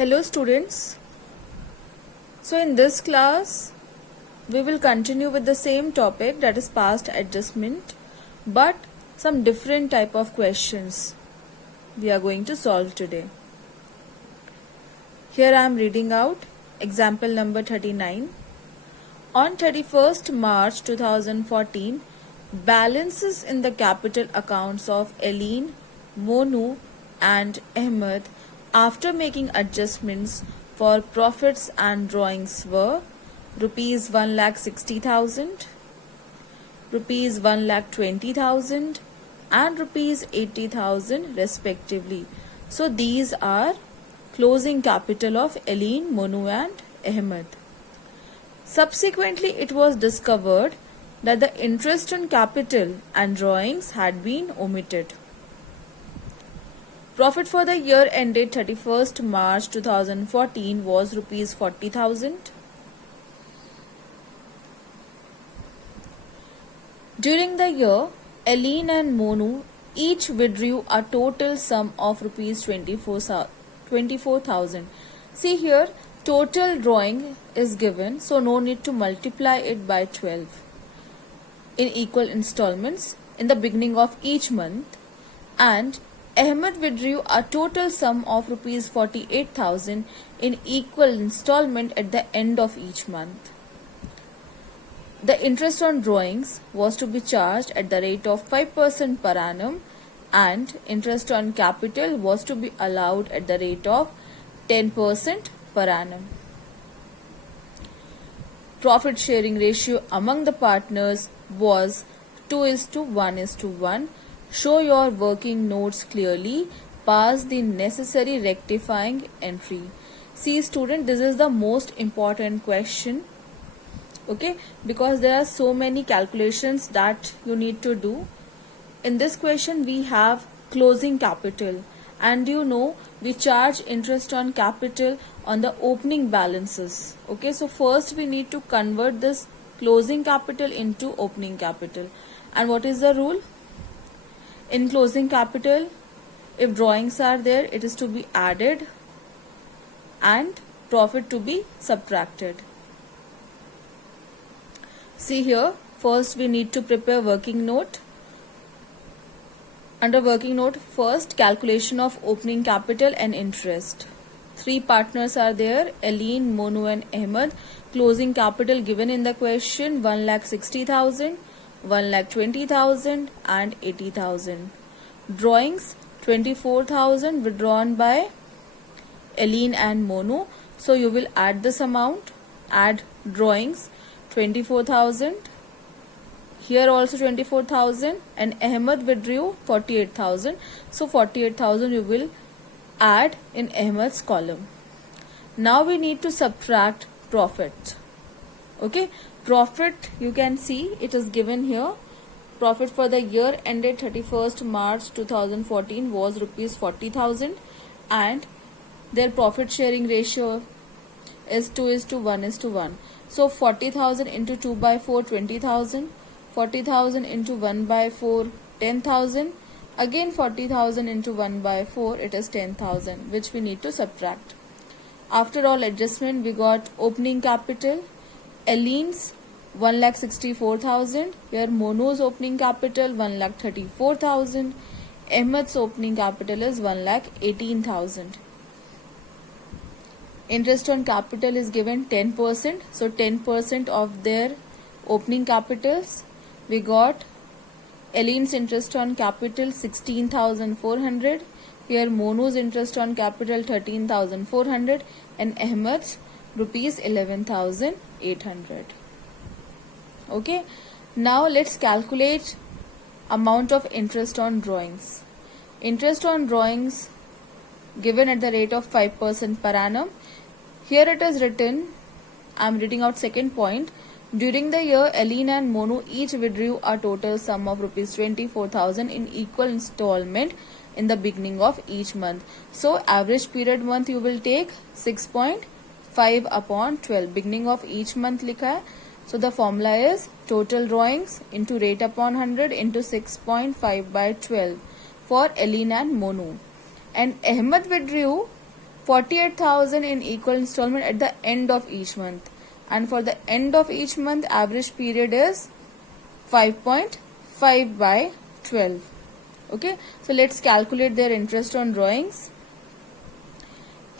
Hello students. So in this class we will continue with the same topic, that is past adjustment, but some different type of questions we are going to solve today. Here I am reading out example number 39. On 31st March 2014, balances in the capital accounts of Aline, Monu and Ahmed after making adjustments for profits and drawings were rupees 1,60,000, rupees 1,20,000 and rupees 80,000 respectively. So these are closing capital of Aline, Monu and Ahmed. Subsequently, it was discovered that the interest on capital and drawings had been omitted. Profit for the year ended 31st March 2014 was rupees 40,000. During the year, Aline and Monu each withdrew a total sum of rupees 24,000. See here, total drawing is given, so no need to multiply it by 12 in equal installments in the beginning of each month, and Ahmed withdrew a total sum of rupees 48,000 in equal installment at the end of each month. The interest on drawings was to be charged at the rate of 5% per annum, and interest on capital was to be allowed at the rate of 10% per annum. Profit sharing ratio among the partners was 2:1:1. Show your working notes clearly. Pass the necessary rectifying entry. See student, this is the most important question. Okay, because there are so many calculations that you need to do. In this question we have closing capital, and you know we charge interest on capital on the opening balances. Okay, so first we need to convert this closing capital into opening capital. And what is the rule? In closing capital, if drawings are there, it is to be added and profit to be subtracted. See here, first we need to prepare working note. Under working note, first calculation of opening capital and interest. Three partners are there, Aline, Monu and Ahmed. Closing capital given in the question 1,60,000, 1,20,000 and 80,000. Drawings 24,000 withdrawn by Aline and Monu. So you will add this amount, add drawings 24,000. Here also 24,000, and Ahmed withdrew 48,000. So 48,000 you will add in Ahmed's column. Now we need to subtract profit. Okay, profit you can see it is given here. Profit for the year ended 31st March 2014 was rupees 40,000, and their profit sharing ratio is 2:1:1. So 40,000 into 2 by 4, 20,000. 40,000 into 1 by 4, 10,000. Again 40,000 into 1 by 4, it is 10,000, which we need to subtract. After all adjustment, we got opening capital, Aline's 1,64,000. Here Mono's opening capital 1,34,000. Ahmed's opening capital is 1,18,000. Interest on capital is given 10%. So 10% of their opening capitals. We got Aline's interest on capital 16,400. Here Monu's interest on capital 13,400 and Ahmed's rupees 11,800. Okay, now let's calculate amount of interest on drawings. Interest on drawings given at the rate of 5% per annum. Here it is written, I am reading out second point. During the year, Aline and Monu each withdrew a total sum of rupees 24,000 in equal installment in the beginning of each month. So average period month you will take 6.5 upon 12. Beginning of each month likha hai. So the formula is total drawings into rate upon 100 into 6.5 by 12 for Aline and Monu. And Ahmed withdrew 48,000 in equal installment at the end of each month, and for the end of each month average period is 5.5 by 12. Okay, so let's calculate their interest on drawings.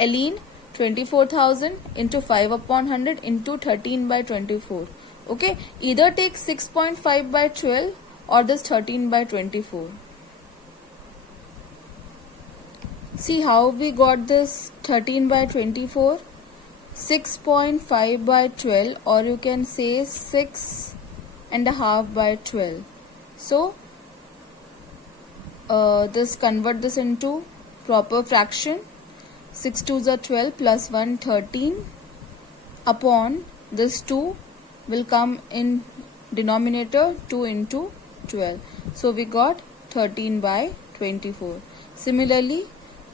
Aline, 24,000 into 5 upon 100 into 13 by 24. Okay, either take 6.5 by 12 or this 13 by 24. See how we got this 13 by 24? 6.5 by 12, or you can say 6.5 by 12. So this convert this into proper fraction. 6 2s are 12 plus 1 13 upon this 2 will come in denominator, 2 into 12. So we got 13 by 24. Similarly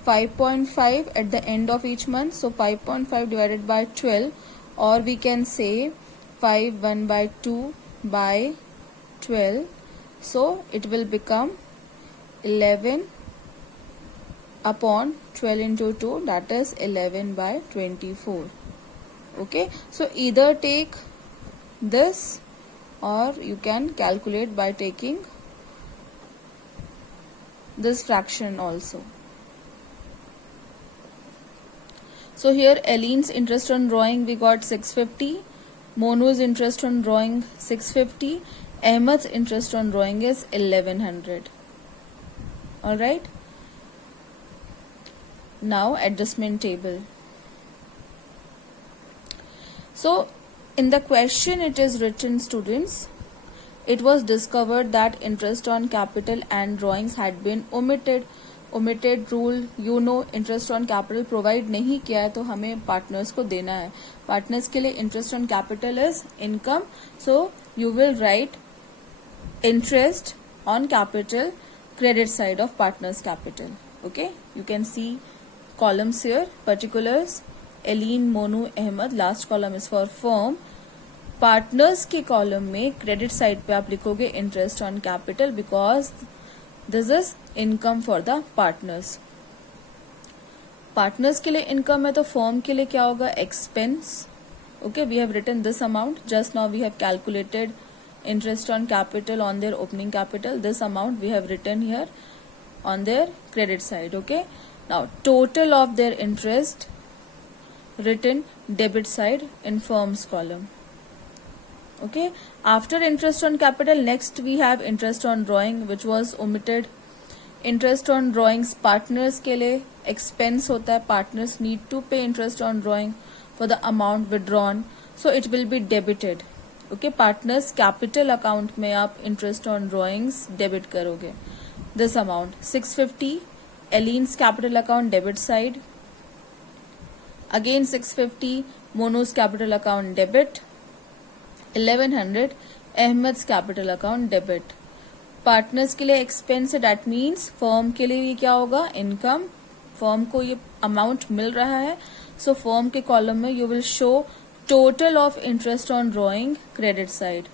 5.5 at the end of each month, so 5.5 divided by 12, or we can say 5 1 by 2 by 12, so it will become 11 upon 12 into 2, that is 11 by 24. Okay, so either take this or you can calculate by taking this fraction also. So here Aline's interest on drawing we got 650, Monu's interest on drawing 650, Ahmed's interest on drawing is 1100. Alright. Now adjustment table. So in the question it is written, students, it was discovered that interest on capital and drawings had been omitted. Omitted rule, you know, interest on capital provide नहीं किया है तो हमें partners को देना है. Partners के लिए interest on capital is income, so you will write interest on capital credit side of partners capital. Okay, you can see columns here. Particulars, Aline, Monu, Ahmed. Last column is for firm. Partners के column में credit side पे आप लिखोगे interest on capital because this is income for the partners. Partners के लिए income है तो firm के लिए क्या होगा? Expense. Okay, we have written this amount. Just now we have calculated interest on capital on their opening capital. This amount we have written here on their credit side. Okay, now total of their interest written debit side in firm's column. Okay, after interest on capital, next we have interest on drawing which was omitted. Interest on drawings partners के लिए expense होता है. Partners need to pay interest on drawing for the amount withdrawn, so it will be debited. Okay, partners capital account में आप interest on drawings debit करोगे. This amount 650, Aline's capital account debit side. Again 650, Monu's capital account debit. 1100, Ahmed's capital account debit. Partners के लिए expense है, that means firm के लिए ये क्या होगा? इनकम. फर्म को ये अमाउंट मिल रहा है, सो फर्म के कॉलम में you will show total of interest on drawing credit side.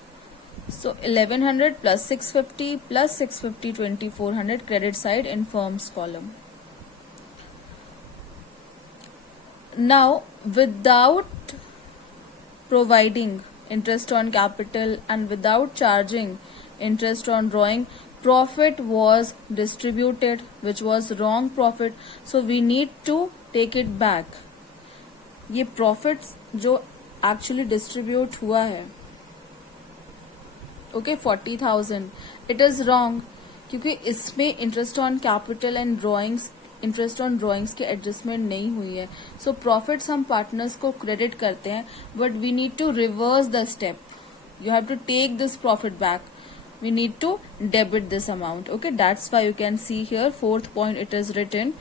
So 1100 plus 650 plus 650 2400 credit side in firm's column. Now without providing interest on capital and without charging interest on drawing, profit was distributed which was wrong profit, so we need to take it back. ये profit जो actually distribute हुआ है, okay, 40,000, it is wrong क्योंकि इसमें interest on capital and drawings interest on drawings की adjustment नहीं हुई है. सो प्रॉफिट्स हम पार्टनर्स को क्रेडिट करते हैं, but we need to reverse the step. You have to take this profit back. We need to debit this amount. Okay, that's why you can see here fourth point it is written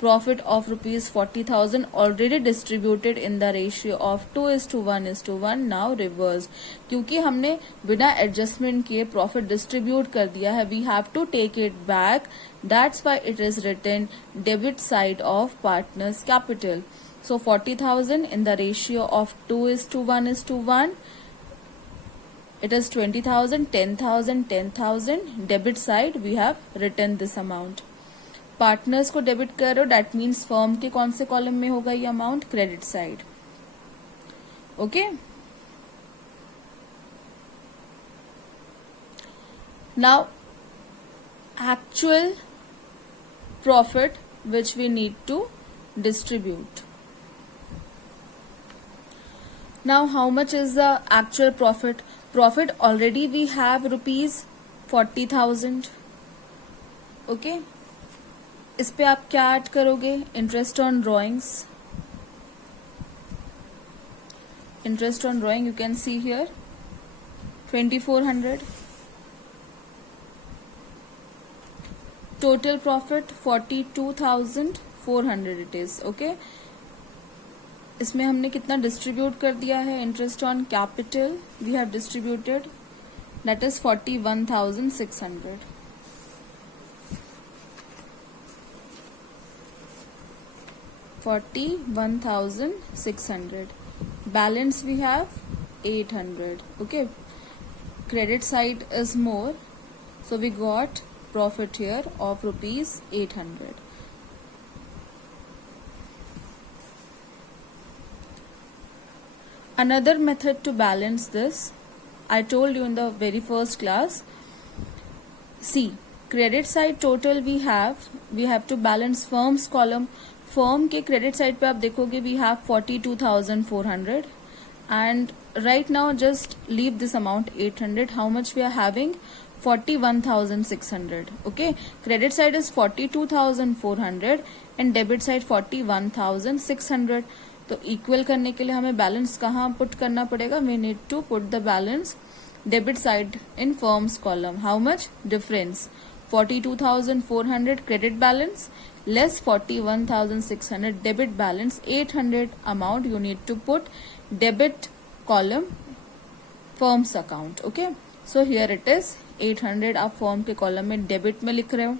profit of rupees 40,000 already distributed in the ratio of 2:1:1. now reverse. क्योंकि हमने बिना adjustment किए profit distribute कर दिया है, we have to take it back. That's why it is written debit side of partners capital. So 40,000 in the ratio of 2:1:1. It is 20,000, 10,000, 10,000. Debit side we have written this amount. Partners को debit कर रहे हो, that means firm के कौन से column में होगा ये amount, credit side. Okay, now actual profit which we need to distribute. Now how much is the actual profit? Profit already we have rupees 40,000. Okay, इस पे आप क्या ऐड करोगे? Interest on drawings. Interest on drawing you can see here 2400. Total profit 42,400 it is. Okay, इसमें हमने कितना distribute कर दिया है? Interest on capital V have distributed, that is 41,600. $41,600. Balance we have 800. Okay, credit side is more, so we got profit here of rupees 800. Another method to balance this, I told you in the very first class. See, credit side total we have to balance firm's column. Firm के credit side पे आप देखोगे we have 42,400, and right now just leave this amount 800. How much we are having? 41,600. Okay, credit side is 42,400 and debit side 41,600. तो equal करने के लिए हमें balance कहाँ पुट करना पड़ेगा? We need to put the balance debit side in firm's column. How much difference? 42,400 credit balance less 41,600 debit balance. 800 amount you need to put debit column firm's account. Okay, so here it is 800 आप firm के column में debit में लिख रहे हो.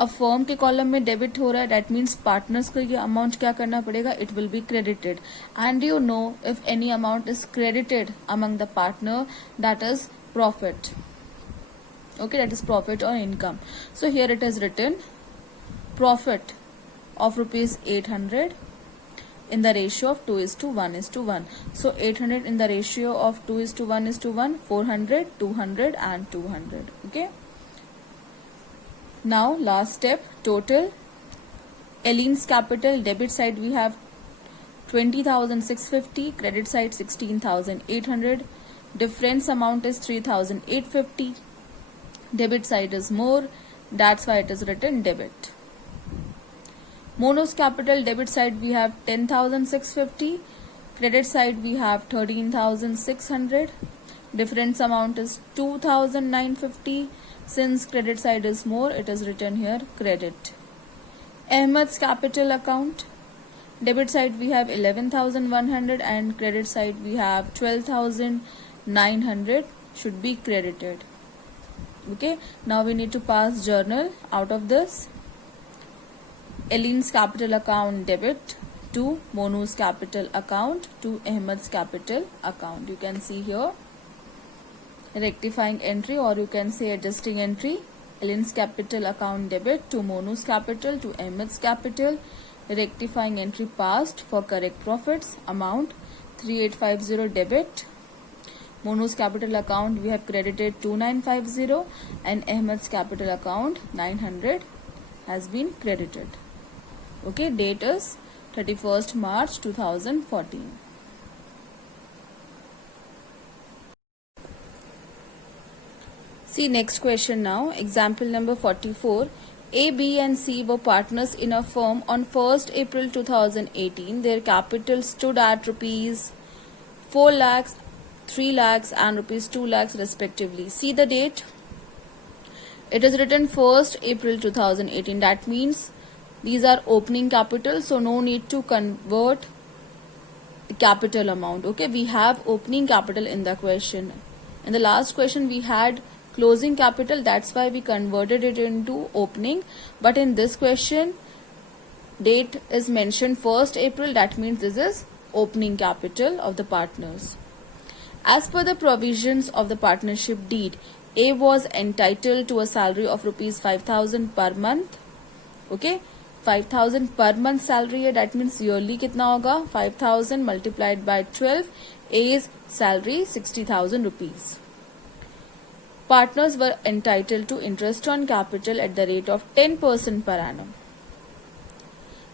अब firm के column में डेबिट हो रहा है, दैट मीन्स पार्टनर्स को ये अमाउंट क्या करना पड़ेगा? It will be credited. And you know if any amount is credited among the partner, that is profit. Okay, that is profit or income. So here it is written profit of rupees 800 in the ratio of 2:1:1. So 800 in the ratio of 2:1:1, 400, 200 and 200. Okay. Now last step, total. Ellen's capital, debit side we have 20,650, credit side 16,800. Difference amount is 3,850. Debit side is more, that's why it is written debit. Mono's capital, debit side we have 10,650, credit side we have 13,600. Difference amount is 2,950. Since credit side is more, it is written here credit. Ahmed's capital account, debit side we have 11,100 and credit side we have 12,900, should be credited. Okay, now we need to pass journal out of this. Ellen's capital account debit to Monu's capital account to Ahmed's capital account. You can see here rectifying entry, or you can say adjusting entry. Ellen's capital account debit to Monu's capital to Ahmed's capital. Rectifying entry passed for correct profits. Amount 3850 debit. Monu's capital account we have credited 2950 and Ahmed's capital account 900 has been credited. Okay, date is 31st March 2014. See next question now. Example number 44. A, B and C were partners in a firm on 1st April 2018. Their capital stood at rupees 4 lakhs, 3 lakhs and rupees 2 lakhs respectively. See the date. It is written 1st April 2018. That means these are opening capital, so no need to convert capital amount. Okay, we have opening capital in the question. In the last question we had closing capital, that's why we converted it into opening. But in this question, date is mentioned 1st April, that means this is opening capital of the partners. As per the provisions of the partnership deed, A was entitled to a salary of rupees 5,000 per month. Okay 5,000 per month salary है, that means yearly कितना होगा 5,000 multiplied by 12, as salary 60,000 rupees. Partners were entitled to interest on capital at the rate of 10% per annum.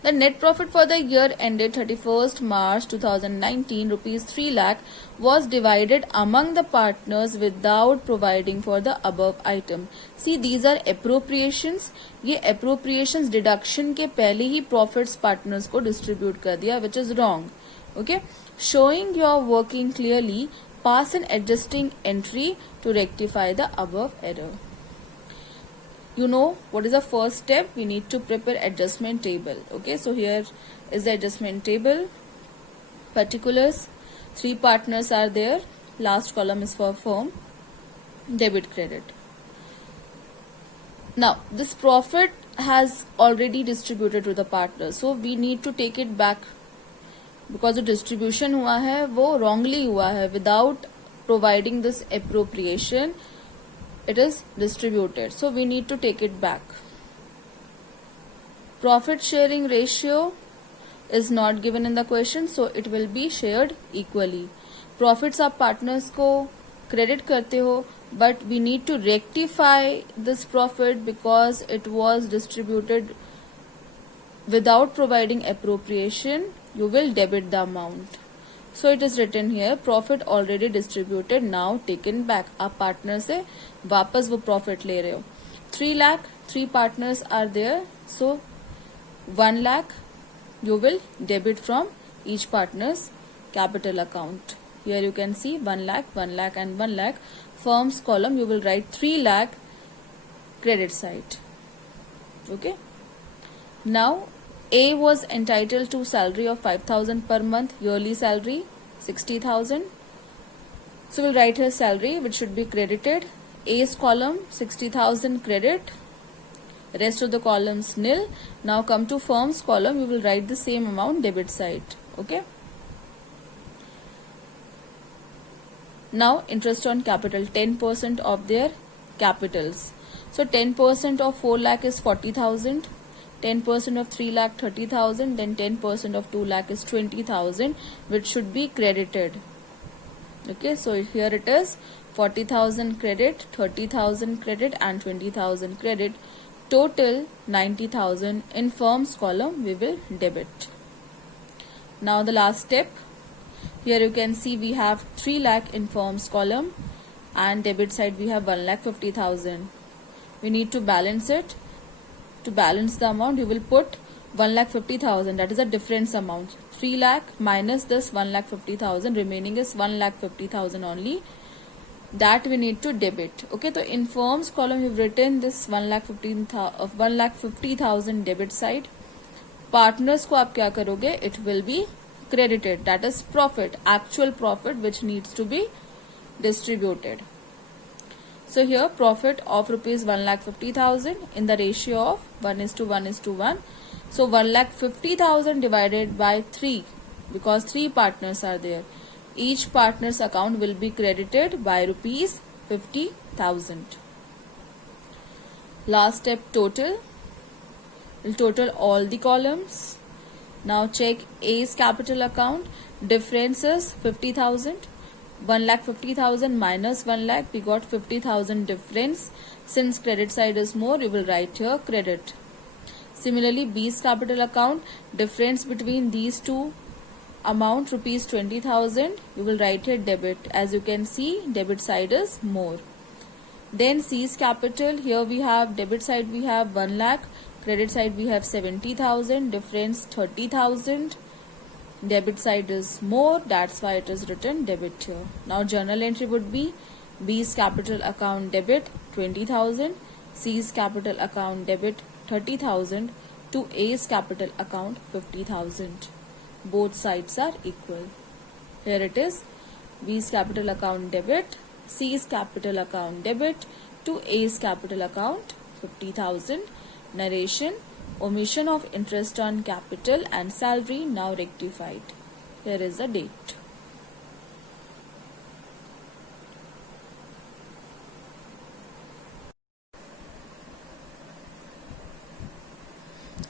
The net profit for the year ended 31st March 2019, rupees 3 lakh, was divided among the partners without providing for the above item. See, these are appropriations. ये appropriations deduction के पहले ही profits partners को distribute कर दिया, which is wrong. Okay, showing your working clearly, pass an adjusting entry to rectify the above error. You know what is the first step? We need to prepare adjustment table. Okay, so here is the adjustment table. Particulars, 3 partners are there. Last column is for firm. Debit, credit. Now this profit has already distributed to the partners, so we need to take it back because जो distribution हुआ है वो wrongly हुआ है. Without providing this appropriation, it is distributed, so we need to take it back. Profit sharing ratio is not given in the question, so it will be shared equally. Profits आप partners को credit करते हो, but we need to rectify this profit because it was distributed without providing appropriation. You will debit the amount. So it is written here, profit already distributed, now taken back. आप partner से वापस वो profit ले रहे हो. 3 lakh, 3 partners are there, so 1 lakh you will debit from each partner's capital account. Here you can see 1 lakh, 1 lakh and 1 lakh. Firm's column you will write 3 lakh credit side. Okay. Now A was entitled to salary of 5,000 per month, yearly salary 60,000. So we'll write her salary, which should be credited. A's column 60,000 credit, rest of the columns nil. Now come to firm's column, you will write the same amount debit side. Okay. Now interest on capital, 10% of their capitals. So 10% of 4 lakh is 40,000. 10% of 3 lakh 30,000, then 10% of 2 lakh is 20,000, which should be credited. Okay, so here it is 40,000 credit, 30,000 credit and 20,000 credit. Total 90,000. In firm's column we will debit. Now the last step. Here you can see we have 3 lakh in firm's column and debit side we have 1,50,000. We need to balance it. To balance the amount, you will put 1,50,000. That is a difference amount. 3 lakh minus this 1,50,000. Remaining is 1,50,000 only. That we need to debit. Okay, so in firm's column, you've written this 1,50,000 debit side. Partners को आप क्या करोगे? It will be credited. That is profit, actual profit, which needs to be distributed. So here profit of rupees 1,50,000 in the ratio of 1:1:1. So 1,50,000 divided by 3, because 3 partners are there. Each partner's account will be credited by rupees 50,000. Last step, total. We'll total all the columns. Now check A's capital account. Difference is 50,000. 1,50,000 minus 1 lakh, we got 50,000 difference. Since credit side is more, you will write here credit. Similarly, B's capital account, difference between these two amount rupees 20,000, you will write here debit. As you can see, debit side is more. Then C's capital, here we have debit side we have 1 lakh, credit side we have 70,000, difference 30,000. Debit side is more, that's why it is written debit here. Now journal entry would be B's capital account debit 20,000, C's capital account debit 30,000 to A's capital account 50,000. Both sides are equal. Here it is B's capital account debit, C's capital account debit to A's capital account 50,000. Narration: omission of interest on capital and salary now rectified. Here is the date.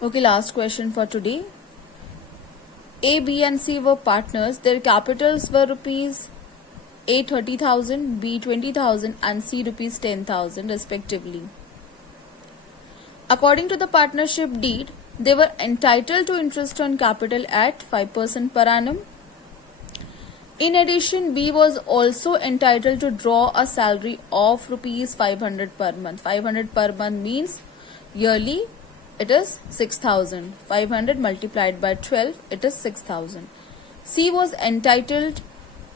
Okay, last question for today. A, B and C were partners. Their capitals were rupees A 30,000, B 20,000 and C rupees 10,000 respectively. According to the partnership deed, they were entitled to interest on capital at 5% per annum. In addition, B was also entitled to draw a salary of rupees 500 per month. 500 per month means yearly it is 6,000. 500 multiplied by 12, it is 6,000. C was entitled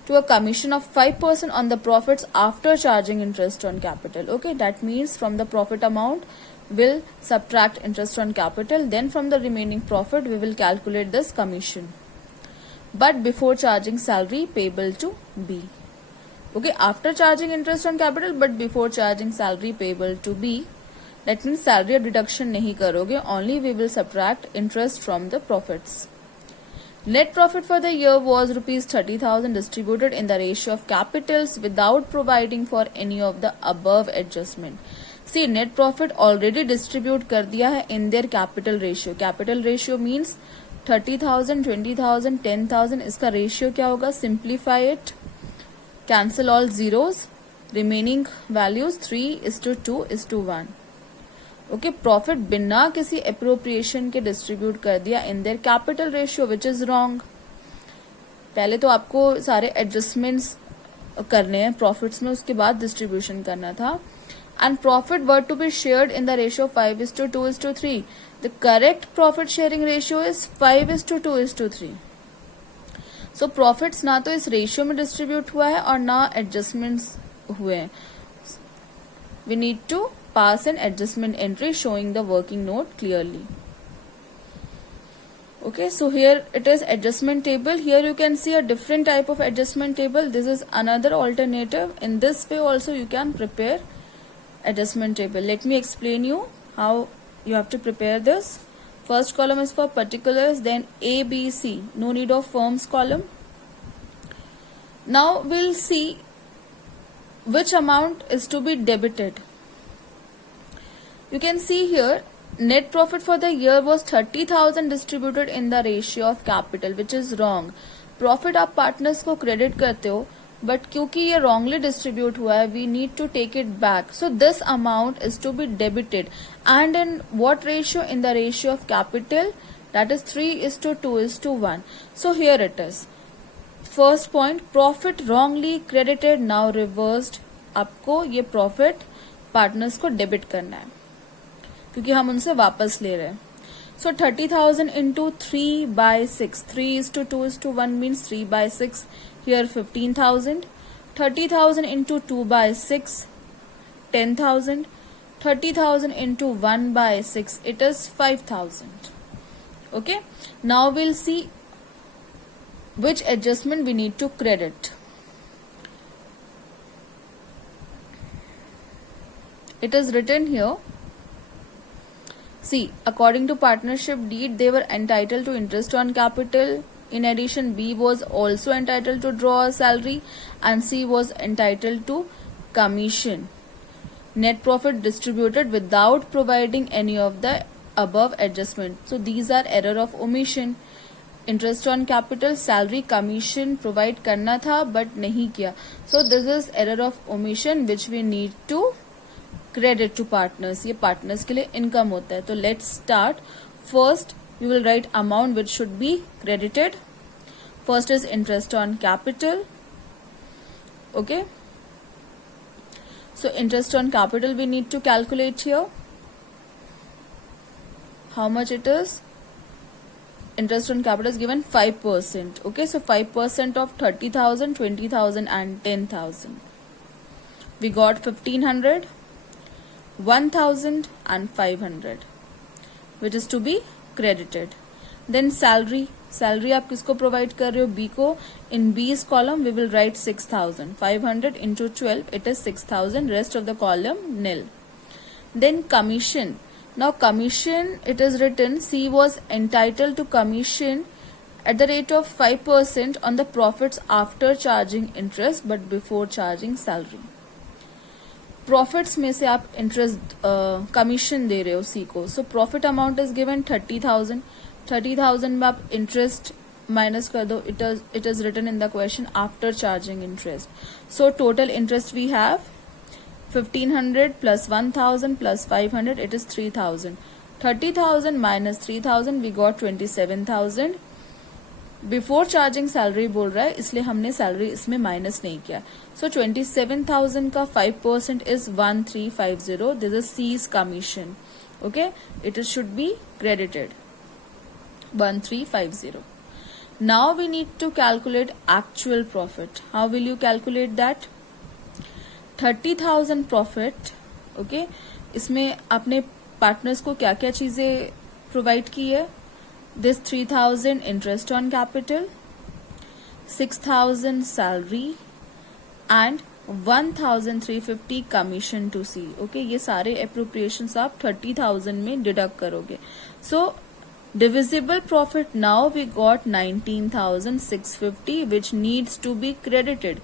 to a commission of 5% on the profits after charging interest on capital. Okay, that means from the profit amount, we'll subtract interest on capital. Then from the remaining profit, we will calculate this commission. But before charging salary payable to B. Okay, after charging interest on capital, but before charging salary payable to B. That means salary deduction nahi karoge, only we will subtract interest from the profits. Net profit for the year was rupees 30,000 distributed in the ratio of capitals without providing for any of the above adjustment. See, net profit already distribute kar diya hai in their capital ratio. Capital ratio means 30,000, 20,000, 10,000. इसका ratio क्या होगा? Simplify it. Cancel all zeros. Remaining values 3:2:1. Okay, profit बिना किसी appropriation के distribute कर दिया in their capital ratio, which is wrong. पहले तो आपको सारे adjustments करने हैं profits में, उसके बाद distribution करना था. And profit were to be shared in the ratio 5:2:3. The correct profit sharing ratio is 5:2:3. So profits ना तो इस ratio में distribute हुआ है और ना adjustments हुए हैं. We need to pass an adjustment entry showing the working note clearly. Okay, so here it is adjustment table. Here you can see a different type of adjustment table. This is another alternative. In this way also you can prepare adjustment table. Let me explain you how you have to prepare this. First column is for particulars, then A, B, C. No need of firms column. Now we'll see which amount is to be debited. You can see here net profit for the year was 30,000 distributed in the ratio of capital, which is wrong. Profit आप partners को credit करते हो, but क्योंकि ये wrongly distribute हुआ है, we need to take it back. So this amount is to be debited. And in what ratio? In the ratio of capital, that is 3:2:1. So here it is. First point, profit wrongly credited, now reversed. आपको ये profit partners को debit करना है, क्योंकि हम उनसे वापस ले रहे हैं. So 30,000 into 3/6. 3:2:1 means 3/6. Here 15,000. 30,000 into 2/6. 10,000. 30,000 into 1/6. It is 5,000. Okay. Now we'll see which adjustment we need to credit. It is written here. See, according to partnership deed, they were entitled to interest on capital. In addition, B was also entitled to draw a salary and C was entitled to commission. Net profit distributed without providing any of the above adjustment. So these are error of omission. Interest on capital, salary, commission provide करना था but नहीं किया. So this is error of omission which we need to credit to partners. ये partners के लिए income होता है. तो let's start. First, we will write amount which should be credited. First is interest on capital. Okay. So interest on capital we need to calculate here. How much it is? Interest on capital is given 5%. Okay, so 5% of 30,000, 20,000 and 10,000. We got 1,500. 1,000 and 500, which is to be credited. Then salary आप किसको provide कर रहे हो? B को. In B's column we will write 6,000. 500 into 12, it is 6,000. Rest of the column nil. Then commission. Now commission, it is written C was entitled to commission at the rate of 5% on the profits after charging interest but before charging salary. Profits में से आप interest commission दे रहे हो C को, so profit amount is given 30,000. 30,000 में आप interest minus कर दो. It is written in the question after charging interest. So total interest we have 1,500 plus 1,000 plus 500, it is 3,000. 30,000 minus 3,000 we got 27,000. Before charging salary बोल रहा है, इसलिए हमने salary इसमें माइनस नहीं किया. सो 27,000 का 5% is 1,350. This is C's commission. Okay, it should be credited 1,350. Now we need to calculate actual profit. How will you calculate that? 30,000 profit. Okay, इसमें आपने पार्टनर्स को क्या क्या चीजें प्रोवाइड की है? This 3,000 interest on capital, 6,000 salary and 1,350 commission to C. Okay, ये सारे appropriations आप 30,000 में deduct करोगे. So divisible profit now we got 19,650 which needs to be credited.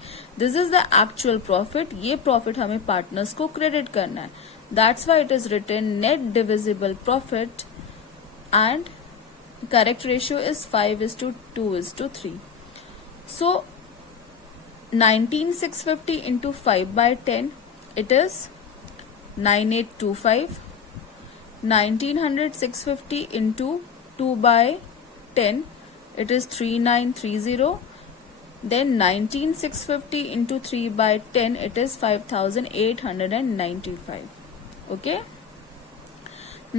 This is the actual profit. ये profit हमें partners को credit करना है. That's why it is written net divisible profit and correct ratio is 5:2:3. So 19,650 into 5 by 10, it is 9,825. 19,650 into 2 by 10, it is 3,930. Then 19,650 into 3 by 10, it is 5,895. Okay,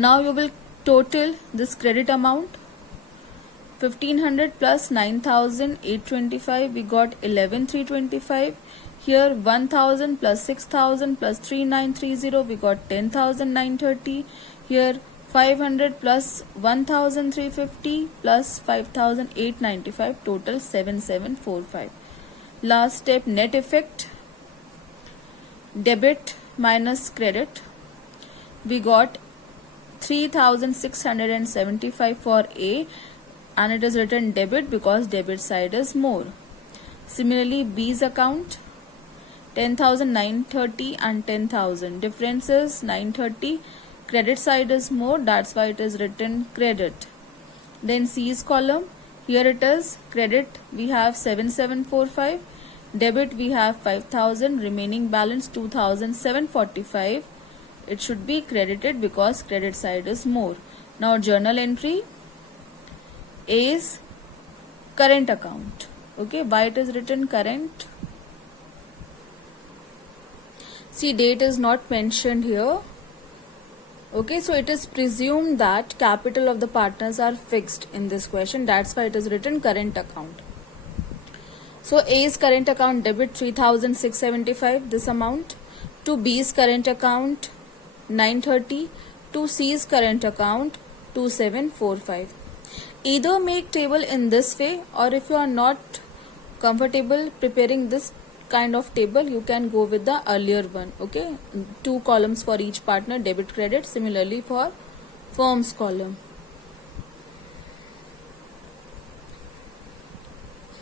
now you will total this credit amount. 1,500 plus 9,825, we got 11,325. Here 1,000 plus 6,000 plus 3,930, we got 10,930. Here 500 plus 1,350 plus 5,895, total 7,745. Last step, net effect, debit minus credit. We got 3,675 for A, and it is written debit because debit side is more. Similarly, B's account 10,930 and 10,000. Difference is 930. Credit side is more, that's why it is written credit. Then C's column, here it is credit we have 7,745. Debit we have 5,000. Remaining balance 2,745. It should be credited because credit side is more. Now journal entry. A's current account. Okay, why it is written current? See, date is not mentioned here. Okay, so it is presumed that capital of the partners are fixed in this question. That's why it is written current account. So A's current account debit 3,675, this amount. To B's current account 930. To C's current account 2,745. Either make table in this way, or if you are not comfortable preparing this kind of table, you can go with the earlier one. Okay, 2 columns for each partner, debit credit. Similarly for firms column.